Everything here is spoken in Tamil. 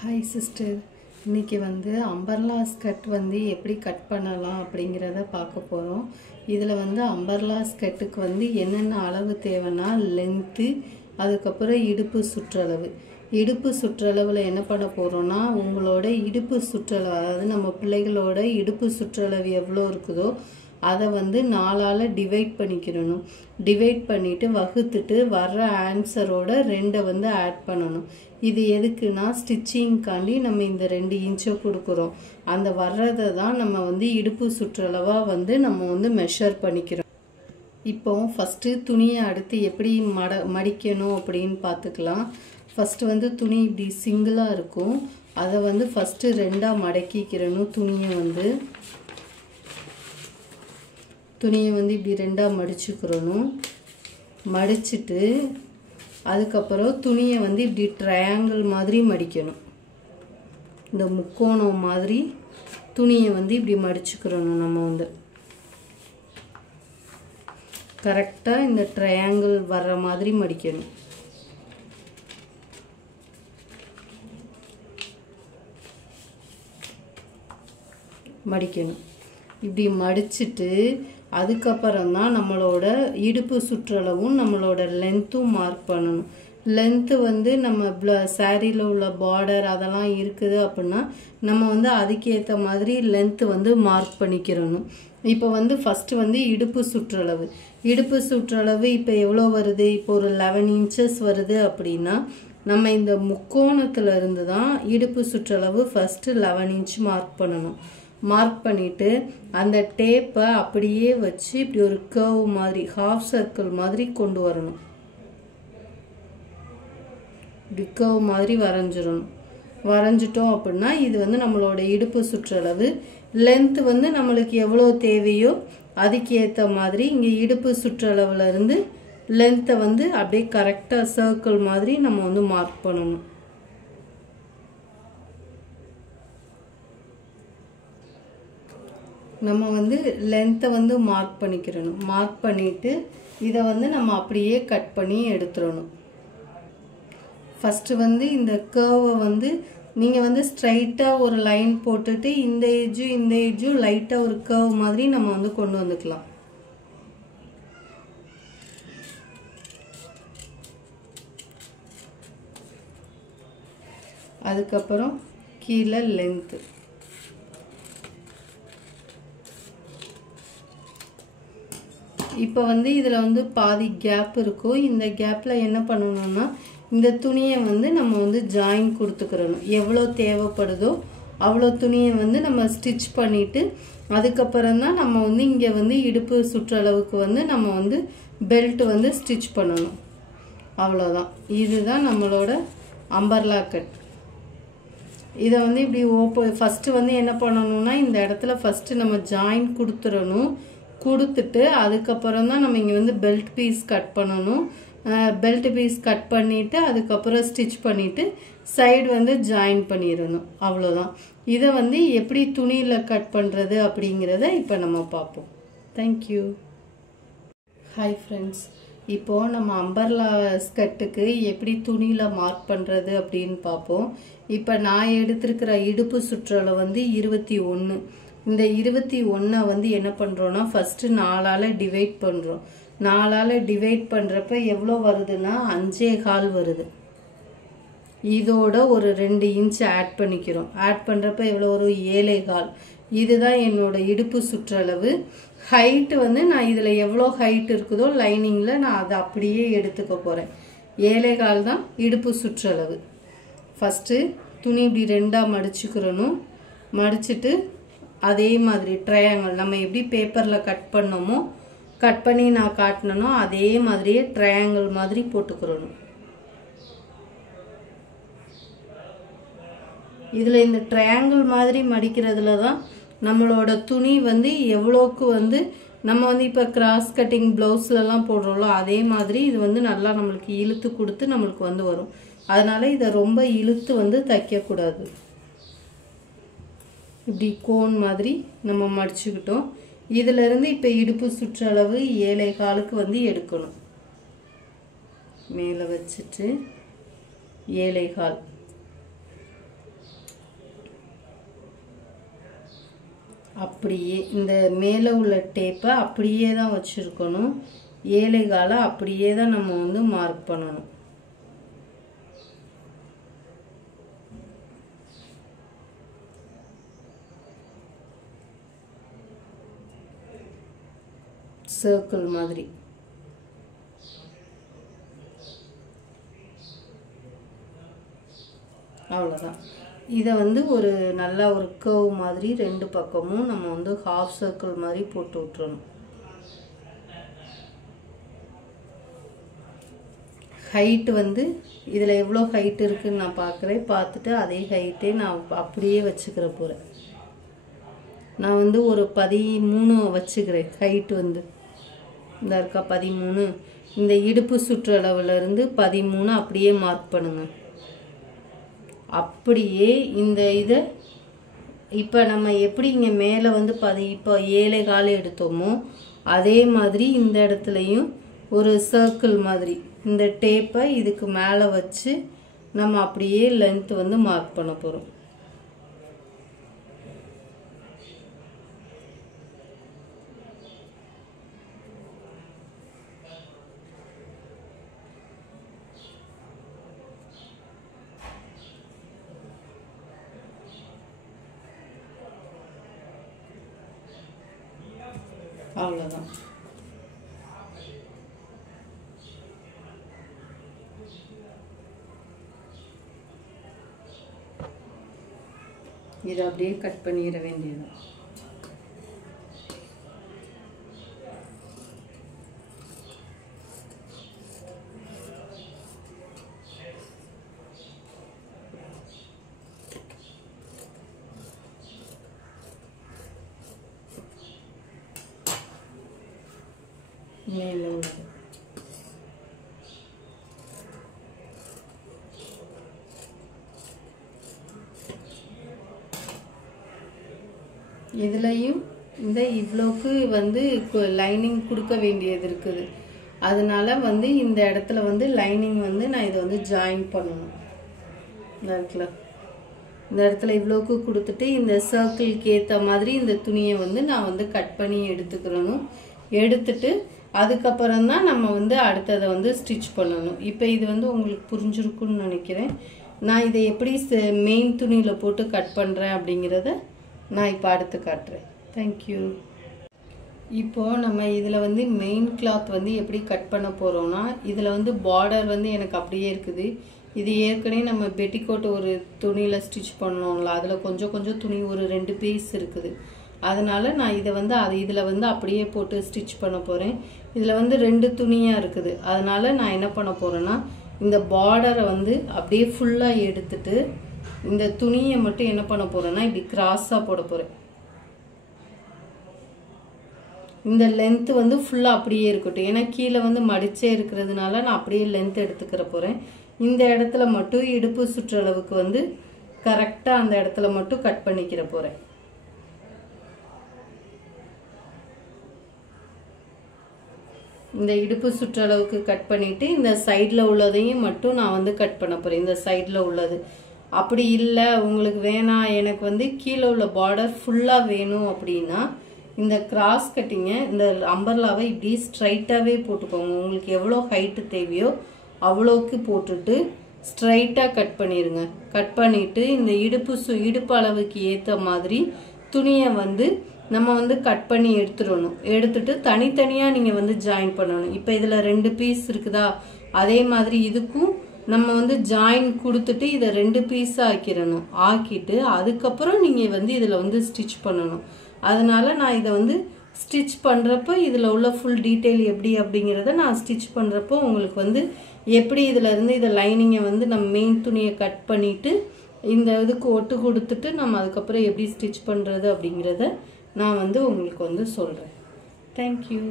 ஹாய் சிஸ்டர், இன்றைக்கி அம்பர்லா ஸ்கர்ட் எப்படி கட் பண்ணலாம் அப்படிங்கிறத பார்க்க போகிறோம். இதில் அம்பர்லா ஸ்கர்ட்டுக்கு என்னென்ன அளவு தேவைன்னா லென்த்து, அதுக்கப்புறம் இடுப்பு சுற்றளவு. இடுப்பு சுற்றளவில் என்ன பண்ண போகிறோன்னா உங்களோட இடுப்பு சுற்றளவு, அதாவது நம்ம பிள்ளைகளோட இடுப்பு சுற்றளவு எவ்வளோ இருக்குதோ அதை 4ஆல் டிவைட் பண்ணிக்கிறணும். டிவைட் பண்ணிவிட்டு வகுத்துட்டு வர்ற ஆன்சரோட 2 ஆட் பண்ணணும். இது எதுக்குன்னா ஸ்டிச்சிங்காண்டி நம்ம இந்த 2 இன்ச்சை கொடுக்குறோம். அந்த வர்றதை தான் நம்ம இடுப்பு சுற்றளவாக நம்ம மெஷர் பண்ணிக்கிறோம். இப்போ ஃபஸ்ட்டு துணியை அடுத்து எப்படி மடிக்கணும் அப்படின்னு பார்த்துக்கலாம். ஃபஸ்ட்டு துணி இப்படி சிங்கிளாக இருக்கும், அதை ஃபஸ்ட்டு 2ஆக மடக்கிக்கிறணும். துணியை இப்படி 2ஆக மடிச்சுக்கிறணும். மடிச்சுட்டு அதுக்கப்புறம் துணியை இப்படி ட்ரையாங்கிள் மாதிரி மடிக்கணும். இந்த முக்கோணம் மாதிரி துணியை இப்படி மடிச்சுக்கிறணும். நம்ம கரெக்டாக இந்த ட்ரையாங்கிள் வர்ற மாதிரி மடிக்கணும். இப்படி மடிச்சுட்டு அதுக்கப்புறம் தான் நம்மளோட இடுப்பு சுற்றளவும் நம்மளோட லென்த்தும் மார்க் பண்ணணும். லென்த்து நம்ம சாரியில் உள்ள பார்டர் அதெல்லாம் இருக்குது அப்படின்னா நம்ம அதுக்கேற்ற மாதிரி லென்த்து மார்க் பண்ணிக்கிறணும். இப்போ ஃபஸ்ட்டு இடுப்பு சுற்றளவு. இடுப்பு சுற்றளவு இப்போ எவ்வளோ வருது? இப்போ ஒரு 11 இன்ச்சஸ் வருது அப்படின்னா நம்ம இந்த முக்கோணத்தில் இருந்து தான் இடுப்பு சுற்றளவு ஃபஸ்ட்டு 11 இன்ச் மார்க் பண்ணணும். மார்க் பண்ணிவிட்டு அந்த டேப்பை அப்படியே வச்சு இப்படி ஒரு கர்வ் மாதிரி, ஹாஃப் சர்க்கிள் மாதிரி கொண்டு வரணும். இப்படி கர்வ் மாதிரி வரைஞ்சிடணும். வரைஞ்சிட்டோம் அப்படின்னா இது நம்மளோட இடுப்பு சுற்றளவு. லென்த்து நம்மளுக்கு எவ்வளோ தேவையோ அதுக்கு ஏற்ற மாதிரி இங்கே இடுப்பு சுற்றளவில் இருந்து லென்த்தை அப்படியே கரெக்டாக சர்க்கிள் மாதிரி நம்ம மார்க் பண்ணணும். நம்ம லென்த்தை மார்க் பண்ணிக்கிறணும். மார்க் பண்ணிவிட்டு இதை நம்ம அப்படியே கட் பண்ணி எடுத்துடணும். ஃபஸ்ட்டு இந்த கர்வை நீங்கள் ஸ்ட்ரைட்டாக ஒரு லைன் போட்டுட்டு இந்த ஏஜும் லைட்டாக ஒரு கர்வ் மாதிரி நம்ம கொண்டு வந்துக்கலாம். அதுக்கப்புறம் கீழே லென்த்து. இப்போ இதில் பாதி கேப் இருக்கும். இந்த கேப்பில் என்ன பண்ணணும்னா இந்த துணியை நம்ம ஜாயின் கொடுத்துக்கிறணும். எவ்வளோ தேவைப்படுதோ அவ்வளோ துணியை நம்ம ஸ்டிச் பண்ணிவிட்டு அதுக்கப்புறம் தான் நம்ம இங்கே இடுப்பு சுற்றளவுக்கு நம்ம பெல்ட் ஸ்டிச் பண்ணணும். அவ்வளோதான். இதுதான் நம்மளோட அம்பர்லா கட். இதை இப்படி ஃபஸ்ட்டு என்ன பண்ணணும்னா இந்த இடத்துல ஃபஸ்ட்டு நம்ம ஜாயின் கொடுத்துடணும். கொடுத்துட்டு அதுக்கப்புறம் தான் நம்ம இங்கே பெல்ட் பீஸ் கட் பண்ணணும். பெல்ட் பீஸ் கட் பண்ணிவிட்டு அதுக்கப்புறம் ஸ்டிச் பண்ணிவிட்டு சைடு ஜாயின் பண்ணிடணும். அவ்வளோதான். இதை எப்படி துணியில் கட் பண்ணுறது அப்படிங்கிறத இப்போ நம்ம பார்ப்போம். தேங்க்யூ. ஹாய் ஃப்ரெண்ட்ஸ், இப்போது நம்ம அம்பர்லா ஸ்கர்ட்டுக்கு எப்படி துணியில் மார்க் பண்ணுறது அப்படின்னு பார்ப்போம். இப்போ நான் எடுத்திருக்கிற இடுப்பு சுற்றளவு 21. இந்த 21 என்ன பண்ணுறோன்னா ஃபஸ்ட்டு 4ஆல் டிவைட் பண்ணுறோம். 4ஆல் டிவைட் பண்ணுறப்ப எவ்வளோ வருதுன்னா 5.25 வருது. இதோட ஒரு 2 இன்ச் ஆட் பண்ணிக்கிறோம். ஆட் பண்ணுறப்ப எவ்வளோ வரும்? 7.25. இதுதான் என்னோட இடுப்பு சுற்றளவு. ஹைட்டு நான் இதில் எவ்வளோ ஹைட் இருக்குதோ லைனிங்கில் நான் அதை அப்படியே எடுத்துக்க போகிறேன். 7.25 தான் இடுப்பு சுற்றளவு. ஃபஸ்ட்டு துணி இப்படி 2ஆக மடிச்சுக்கிறணும். மடிச்சுட்டு அதே மாதிரி ட்ரையாங்கிள் நம்ம எப்படி பேப்பரில் கட் பண்ணோமோ கட் பண்ணி நான் காட்டினோ அதே மாதிரியே ட்ரையாங்கிள் மாதிரி போட்டுக்கிறணும். இதில் இந்த ட்ரையாங்கிள் மாதிரி மடிக்கிறதுல தான் நம்மளோட துணி எவ்வளோக்கு நம்ம இப்போ கிராஸ் கட்டிங் ப்ளவுஸ்லலாம் போடுறோம்ல அதே மாதிரி இது நல்லா நம்மளுக்கு இழுத்து கொடுத்து நம்மளுக்கு வரும். அதனால் இதை ரொம்ப இழுத்து தைக்கக்கூடாது. இப்படி கோன் மாதிரி நம்ம மடிச்சுக்கிட்டோம். இதிலிருந்து இப்போ இடுப்பு சுற்றளவு 7.25க்கு எடுக்கணும். மேலே வச்சுட்டு 7.25 அப்படியே இந்த மேலே உள்ள டேப்பை அப்படியே தான் வச்சுருக்கணும். 7 காலை அப்படியே தான் நம்ம வந்து மார்க் பண்ணணும். சர்க்கிள் மாதிரி. அவ்வளோதான். இதை வந்து ஒரு நல்லா ஒரு கர்வ் மாதிரி 2 பக்கமும் நம்ம வந்து ஹாஃப் சர்க்கிள் மாதிரி போட்டு விட்டுறணும். ஹைட்டு வந்து இதில் எவ்வளோ ஹைட் இருக்குதுன்னு நான் பார்க்குறேன். பார்த்துட்டு அதே ஹைட்டே நான் அப்படியே வச்சுக்கிற போகிறேன். நான் வந்து ஒரு 13 வச்சுக்கிறேன். ஹைட்டு வந்து இந்த இருக்கா 13. இந்த இடுப்பு சுற்றளவுலேருந்து 13 அப்படியே மார்க் பண்ணுங்கள். அப்படியே இந்த இதை இப்போ நம்ம எப்படி இங்கே மேலே வந்து இப்போ 7 கால் எடுத்தோமோ அதே மாதிரி இந்த இடத்துலையும் ஒரு சர்க்கிள் மாதிரி இந்த டேப்பை இதுக்கு மேலே வச்சு நம்ம அப்படியே லென்த் வந்து மார்க் பண்ண போகிறோம். அவ்வளோதான். இதை அப்படியே கட் பண்ணிட வேண்டியது. மேலே உள்ளது இதுலயும் இந்த இவ்வளோக்கு வந்து லைனிங் கொடுக்க வேண்டியது இருக்குது. அதனால வந்து இந்த இடத்துல வந்து லைனிங் வந்து நான் இதை வந்து ஜாயின் பண்ணணும். இந்த இடத்துல இந்த இடத்துல இவ்வளோக்கு கொடுத்துட்டு இந்த சர்க்கிள்க்கு ஏற்ற மாதிரி இந்த துணியை வந்து நான் வந்து கட் பண்ணி எடுத்துக்கிறணும். எடுத்துட்டு அதுக்கப்புறம் தான் நம்ம வந்து அடுத்ததை வந்து ஸ்டிச் பண்ணணும். இப்போ இது வந்து உங்களுக்கு புரிஞ்சிருக்குன்னு நினைக்கிறேன். நான் இதை எப்படி மெயின் துணியில் போட்டு கட் பண்ணுறேன் அப்படிங்கிறத நான் இப்போ அடுத்து காட்டுறேன். தேங்க்யூ. இப்போது நம்ம இதில் வந்து மெயின் கிளாத் வந்து எப்படி கட் பண்ண போகிறோம்னா, இதில் வந்து பார்டர் வந்து எனக்கு அப்படியே இருக்குது. இது ஏற்கனவே நம்ம பெட்டிக்கோட் ஒரு துணியில் ஸ்டிச் பண்ணோம்ல, அதில் கொஞ்சம் கொஞ்சம் துணி ஒரு 2 பீஸ் இருக்குது. அதனால் நான் இதை வந்து இதில் வந்து அப்படியே போட்டு ஸ்டிச் பண்ண போகிறேன். இதில் வந்து 2 துணியாக இருக்குது. அதனால் நான் என்ன பண்ண போகிறேன்னா, இந்த பார்டரை வந்து அப்படியே ஃபுல்லாக எடுத்துட்டு இந்த துணியை மட்டும் என்ன பண்ண போகிறேன்னா இப்படி கிராஸாக போட போகிறேன். இந்த லென்த்து வந்து ஃபுல்லாக அப்படியே இருக்கட்டும். ஏன்னா கீழே வந்து மடிச்சே இருக்கிறதுனால நான் அப்படியே லென்த் எடுத்துக்கிற போகிறேன். இந்த இடத்துல மட்டும் இடுப்பு சுற்றளவுக்கு வந்து கரெக்டாக அந்த இடத்துல மட்டும் கட் பண்ணிக்கிற போகிறேன். இந்த இடுப்பு சுற்றளவுக்கு கட் பண்ணிவிட்டு இந்த சைடில் உள்ளதையும் மட்டும் நான் வந்து கட் பண்ண போகிறேன். இந்த சைடில் உள்ளது அப்படி இல்லை, உங்களுக்கு வேணாம், எனக்கு வந்து கீழே உள்ள பார்டர் ஃபுல்லாக வேணும் அப்படின்னா இந்த கிராஸ் கட்டிங்கை இந்த அம்பர்லாவை இப்படி ஸ்ட்ரைட்டாகவே போட்டுக்கோங்க. உங்களுக்கு எவ்வளோ ஹைட்டு தேவையோ அவ்வளோக்கு போட்டுட்டு ஸ்ட்ரைட்டாக கட் பண்ணிடுங்க. கட் பண்ணிவிட்டு இந்த இடுப்பு அளவுக்கு ஏற்ற மாதிரி துணியை வந்து நம்ம வந்து கட் பண்ணி எடுத்துடணும். எடுத்துட்டு தனித்தனியாக நீங்கள் வந்து ஜாயின் பண்ணணும். இப்போ இதில் 2 பீஸ் இருக்குதா, அதே மாதிரி இதுக்கும் நம்ம வந்து ஜாயின் கொடுத்துட்டு இதை 2 பீஸாக ஆக்கிடணும். ஆக்கிட்டு அதுக்கப்புறம் நீங்கள் வந்து இதில் வந்து ஸ்டிச் பண்ணணும். அதனால நான் இதை வந்து ஸ்டிச் பண்ணுறப்போ இதில் உள்ள ஃபுல் டீட்டெயில் எப்படி அப்படிங்கிறத நான் ஸ்டிச் பண்ணுறப்போ உங்களுக்கு வந்து எப்படி இதில் இருந்து இதை லைனிங்கை வந்து நம்ம மெயின் துணியை கட் பண்ணிவிட்டு இந்த இதுக்கு ஒட்டு கொடுத்துட்டு நம்ம அதுக்கப்புறம் எப்படி ஸ்டிச் பண்ணுறது அப்படிங்கிறத நான் வந்து உங்களுக்கு வந்து சொல்கிறேன். தேங்க்யூ.